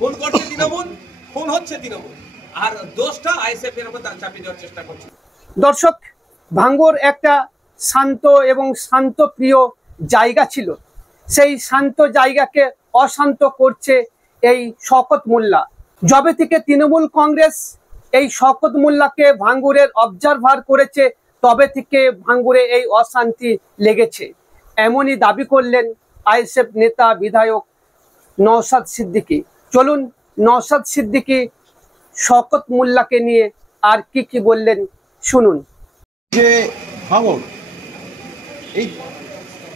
খুন করছে তৃণমূল, খুন হচ্ছে তৃণমূল, আর দোষটা আইএসএফ এর উপর চাপিয়ে দেওয়ার চেষ্টা করছে। দর্শক, ভাঙ্গর একটা শান্ত এবং শান্তপ্রিয় জায়গা ছিল, সেই শান্ত জায়গাকে অশান্ত করছে এই শওকত মোল্লা। যবে থেকে তৃণমূল কংগ্রেস এই শওকত মোল্লাকে ভাঙ্গুরের অবজারভার করেছে, তবে থেকে ভাঙ্গুরে এই অশান্তি লেগেছে, এমনই দাবি করলেন আইএসএফ নেতা বিধায়ক নওশাদ সিদ্দিকী। চলুন নওশাদ সিদ্দিকী শওকত মোল্লাকে নিয়ে আর কি বললেন শুনুন। যে ভাঙড় এই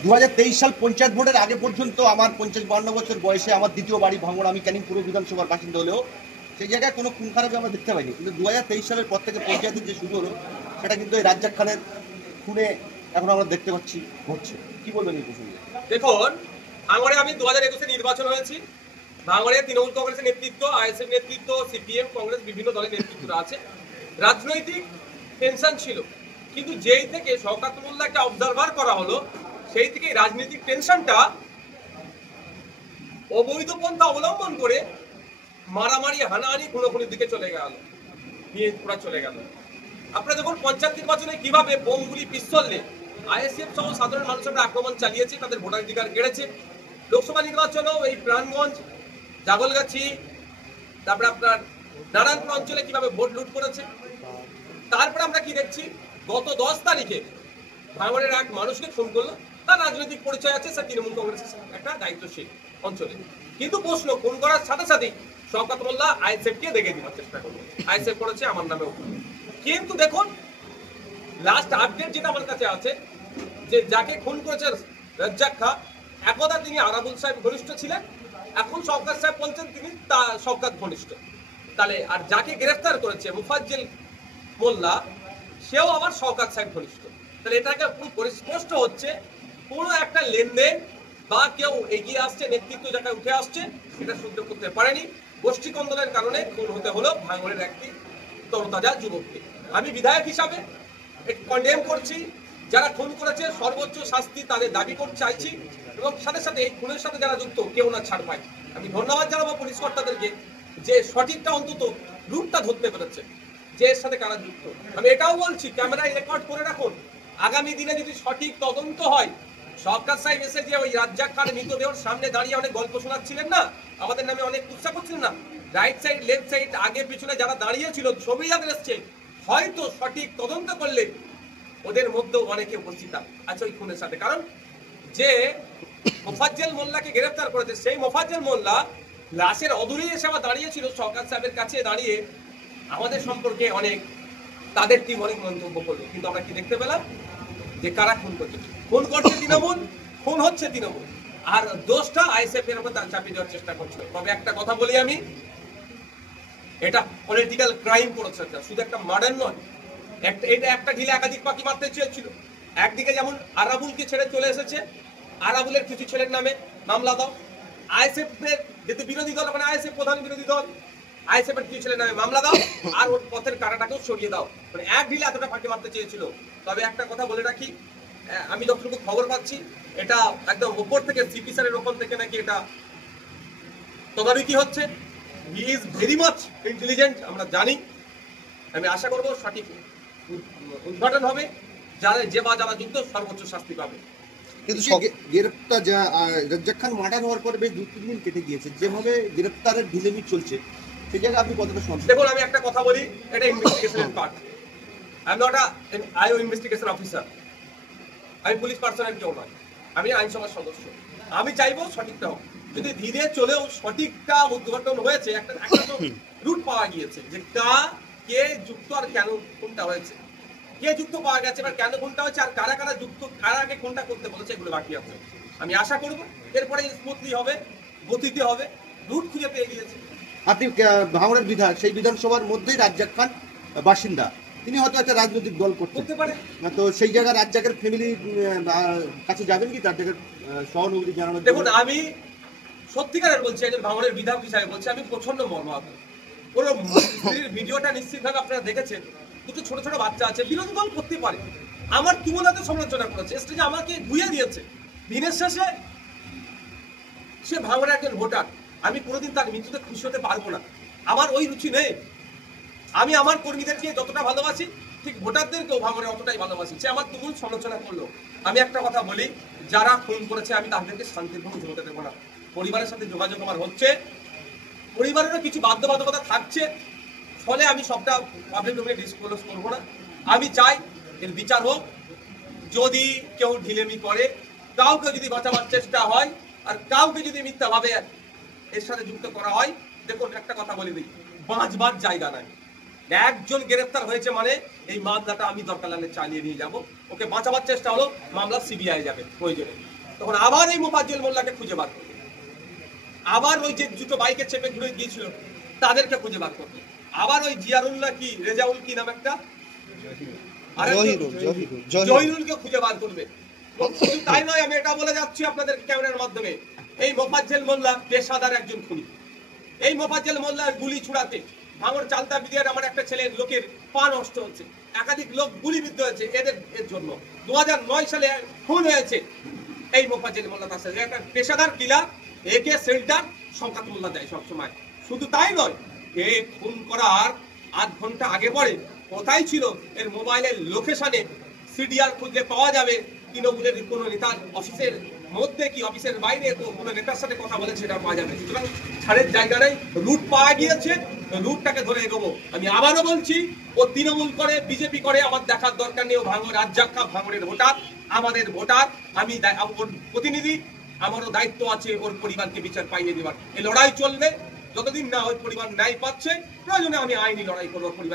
2023 সাল পঞ্চায়েত ভোটের আগে পর্যন্ত আমার 50-52 বছর বয়সে আমার দ্বিতীয় বাড়ি ভাঙড়, আমি ক্যানিং পুর বিধানসভার বাসিন্দা হলেও সেই জায়গায় কোনো খুন খারাপি আমরা দেখতে পাইনি। কিন্তু 2023 সালের পর থেকে পঞ্চায়েতের যে শুরু হলো সেটা কিন্তু এই রাজ্জাক খানের খুনে এখন আমরা দেখতে পাচ্ছি ঘটছে। কি বলবেন এই প্রসঙ্গে? দেখুন, ভাঙড়ে আমি 2021-এ নির্বাচন হয়েছি। ভাঙড়ে তৃণমূল কংগ্রেসের নেতৃত্ব, আইএসএফ নেতৃত্ব, সিপিএম, কংগ্রেস, বিভিন্ন দলের নেতৃত্বরা আছে। রাজনৈতিক টেনশন ছিল, কিন্তু যেই থেকে শওকত মোল্লাকে অবজারভার করা হলো সেই থেকে রাজনৈতিক টেনশনটা অবৈধ পন্থা অবলম্বন করে মারামারি, হানাহানি, খুনোখুনির দিকে চলে গেল, নিয়ে পুরা চলে গেল। আপনারা দেখুন পঞ্চায়েত নির্বাচনে কিভাবে বোমগুলি, পিস্তলে আইএসএফ সহ সাধারণ মানুষের আক্রমণ চালিয়েছে, তাদের ভোটাধিকার কেড়েছে। লোকসভা নির্বাচনেও এই প্রাণগঞ্জ, জাগলগাছি, তারপরে আপনার নারায়ণপুর অঞ্চলে কিভাবে ভোট লুট করেছে। তারপরে আমরা কি দেখছি, গত 10 তারিখে ভাঙড়ের এক মানুষকে খুন করলো, তার রাজনৈতিক পরিচয় আছে, সে তৃণমূল কংগ্রেসের একটা দায়িত্বশীল অঞ্চলে। কিন্তু প্রশ্ন, খুন করার সাথে সাথেই শওকত মোল্লা আইএসএফকে দেখে দেওয়ার চেষ্টা করলো, আইএসএফ করেছে আমার নামেও। কিন্তু দেখুন লাস্ট আপডেট যেটা আমার কাছে আছে, যে যাকে খুন করেছে রাজ্জাক খা, একদা তিনি আরাবুল সাহেব ঘনিষ্ঠ ছিলেন, এখন শওকত সাহেব বলছেন তিনি শওকত ঘনিষ্ঠ। তাহলে আর যাকে গ্রেফতার করেছে মুফাজ্জল মোল্লা, সেও আবার শওকত সাহেব ঘনিষ্ঠ। তাহলে এটাকে পরিস্পষ্ট হচ্ছে কোনো একটা লেনদেন বা কেউ এগিয়ে আসছে, নেতৃত্ব জায়গায় উঠে আসছে, এটা সহ্য করতে পারেনি। গোষ্ঠী কন্দলের কারণে খুন হতে হলো ভাঙড়ের একটি তরতাজা যুবককে। আমি বিধায়ক হিসাবে কন্ডেম করছি, যারা খুন করেছে সর্বোচ্চ শাস্তি তাদের দাবি করতে চাইছি, এবং সাথে সাথে এই খুনের সাথে যারা যুক্ত কেউ না ছাড় পায়। আমি ধন্যবাদ জানাবো পুলিশ কর্তাদেরকে যে সঠিকটা অন্তত রূপটা ধরতে পেরেছে, যে এর সাথে কারা যুক্ত। আমি এটাও বলছি, ক্যামেরায় রেকর্ড করে রাখুন, আগামী দিনে যদি সঠিক তদন্ত হয়, শওকত সাহেব এসে যে ওই রাজ্জাক খানের মৃতদেহের সামনে দাঁড়িয়ে অনেক গল্প শোনাচ্ছিলেন না, আমাদের নামে অনেক কুৎসা করছিলেন না, রাইট সাইড, লেফট সাইড, আগে পিছনে যারা দাঁড়িয়েছিল ছবি যাদের এসছে, হয়তো সঠিক তদন্ত করলে ওদের মধ্যেও অনেকে উপস্থিত আছে ওই খুনের সাথে। কারণ যে মোফাজ্জল মোল্লাকে গ্রেফতার করেছে, সেই মোফাজ্জল মোল্লা লাশের অদূরেই এসে আবার দাঁড়িয়েছিল শওকত সাহেবের কাছে, দাঁড়িয়ে আমাদের সম্পর্কে অনেক, তাদের টিম অনেক মন্তব্য করলো। কিন্তু আমরা কি দেখতে পেলাম, যে কারা খুন করছে, খুন করছে তৃণমূল, খুন হচ্ছে তৃণমূল, আর দোষটা আইএসএফ এর উপর চাপিয়ে দেওয়ার চেষ্টা করছিল। তবে একটা কথা বলি আমি, এটা পলিটিক্যাল ক্রাইম করেছে, শুধু একটা মার্ডার নয়, এটা একটা ঢিলে একাধিক পাখি মারতে চেয়েছিল। একদিকে যেমন আরাবুলকে ছেড়ে চলে এসেছে, আরাবুলের কিছু ছেলের নামে মামলা দাও, আইএসএফ এর যেহেতু বিরোধী দল, মানে আইএসএফ প্রধান বিরোধী দল, আইএসএফ এর কিছু ছেলের নামে মামলা দাও, আর ওর পথের কাঁটাটাকেও সরিয়ে দাও। মানে এক ঢিলে এতটা ফাঁকি মারতে চেয়েছিল। তবে একটা কথা বলে রাখি, আমি যতটুকু খবর পাচ্ছি, এটা একদম উপর থেকে, সিপি স্যারের ওপর থেকে নাকি এটা তদারকি হচ্ছে। He is very much intelligent, আমরা জানি। আমি আশা করবো সঠিক উদ্ঘাটন হবে, যারা যারা যুক্ত সর্বোচ্চ শাস্তি পাবে। কিন্তু গ্রেপ্তার রাজ্জাক খান মার্ডার হওয়ার পরে বেশ 2-3 দিন কেটে গিয়েছে, যেভাবে গ্রেপ্তারের ঢিলেমি চলছে সেই জায়গায় আপনি কতটা সন্তুষ্ট? দেখুন, আমি একটা কথা বলি, এটা ইনভেস্টিগেশনের part. I am not IO investigation officer, আমি পুলিশ পার্সনের কেউ নয়, আমি আইনসভার সদস্য। আমি চাইবো সঠিকটা হোক। যদি ধীরে চলেও সঠিকটা উদ্ঘাটন হয়েছে, একটা তো রুট পাওয়া গিয়েছে যে কে যুক্ত আর কেন কোনটা হয়েছে, কে যুক্ত পাওয়া গেছে, এবার কেন কোনটা হয়েছে, আর কারা কারা যুক্ত, কারা আগে কোনটা করতে বলেছে, এগুলো বাকি আছে। আমি আশা করবো এরপরে স্মুথলি হবে, গতিতে হবে, রুট খুঁজে পেয়ে গিয়েছে। আপনি ভাঙড়ের বিধায়ক, সেই বিধানসভার মধ্যেই রাজ্জাক খান বাসিন্দা, তিনি হয়তো একটা রাজনৈতিক দল করতে পারে, তো সেই জায়গায় রাজ্জাকের ফ্যামিলি কাছে যাবেন কি তার জায়গায় সহানুভূতি জানানো? দেখুন, আমি সত্যিকারের বলছি, একজন ভাঙড়ের বিধায়ক হিসাবে বলছি, আমি প্রচন্ড মর্মাহত। ওর ভিডিওটা নিশ্চিতভাবে আপনারা দেখেছেন, দুটো ছোট ছোট বাচ্চা আছে, বিরোধী দল করতে পারে, আমার তুমুলাতে সমালোচনা করেছে, স্টেজে আমাকে ধুয়ে দিয়েছে। দিনের শেষে সে ভাঙড়ের একজন ভোটার, আমি কোনোদিন তার মৃত্যুতে খুশি হতে পারবো না, আমার ওই রুচি নেই। আমি আমার কর্মীদেরকে যতটা ভালোবাসি ঠিক ভোটারদেরকেও ভাঙড়ে অতটাই ভালোবাসি। সে আমার তুমুল সমালোচনা করলো, আমি একটা কথা বলি, যারা খুন করেছে আমি তাদেরকে শান্তিপূর্ণ হতে দেবো না। পরিবারের সাথে যোগাযোগ আমার হচ্ছে, পরিবারেরও কিছু বাধ্যবাধকতা থাকছে, ফলে আমি সবটা পাবলিক ডোমেইনে ডিসক্লোজ করবো না। আমি চাই এর বিচার হোক। যদি কেউ ঢিলেমি করে, কাউকে যদি বাঁচাবার চেষ্টা হয়, আর কাউকে যদি মিথ্যাভাবে এর সাথে যুক্ত করা হয়, দেখুন একটা কথা বলে দিই, বাঁচবার জায়গা নাই। একজন গ্রেফতার হয়েছে মানে এই মামলাটা আমি দরকার লাগলে চালিয়ে নিয়ে যাব। ওকে বাঁচাবার চেষ্টা হলো, মামলা সিবিআই যাবে প্রয়োজনে। তখন আবার এই মোফাজ্জল মোল্লাকে খুঁজে বার করবে, আবার ওই যে দুটো বাইকে চেপে ঘুরে গিয়েছিল তাদেরকে খুঁজে বার করবে, আবার ওই জিয়ারুল্লাহ কি রেজাউল কি নাম একটা জহিরুলকে খুঁজে বার করবে। শুধু তাই নয়, আমি এটা বলে যাচ্ছি আপনাদের ক্যামেরার মাধ্যমে, এই মোফাজ্জল মোল্লা পেশাদার একজন খুনি। এই মোফাজ্জল মোল্লার গুলি ছুড়াতে ভাঙড় চালতা বিদিয়ার আমার একটা ছেলের লোকের পা নষ্ট হচ্ছে, একাধিক লোক গুলিবিদ্ধ হয়েছে এর জন্য। 2009 সালে খুন হয়েছে এই মোফাজ্জল মোল্লা, তার সাথে একটা পেশাদার কিলার একে সেল্টার শওকত মোল্লা দেয় সবসময়। শুধু তাই নয়, এ খুন করার আধ ঘন্টা আগে পরে কোথায় ছিল এর মোবাইলের লোকেশনে সিডিআর খুঁজলে পাওয়া যাবে। তৃণমূলের কোনো নেতার অফিসের মধ্যে কি অফিসের বাইরে কোনো নেতার সাথে কথা বলে সেটা পাওয়া যাবে। সুতরাং ছাড়ের জায়গা নেই, রুট পাওয়া গিয়েছে, রুটটাকে ধরে এগোবো। আমি আবারও বলছি, ও তৃণমূল করে বিজেপি করে আমার দেখার দরকার নেই। ও ভাঙড় রাজ্জাক্কা, ভাঙড়ের ভোটার, আমাদের ভোটার, আমি ওর প্রতিনিধি, আমারও দায়িত্ব আছে ওর পরিবারকে বিচার পাইয়ে দেওয়ার। এই লড়াই চলবে যতদিন না ওই পরিবার ন্যায় পাচ্ছে, প্রয়োজনে আমি আইনি লড়াই করবো পরিবার।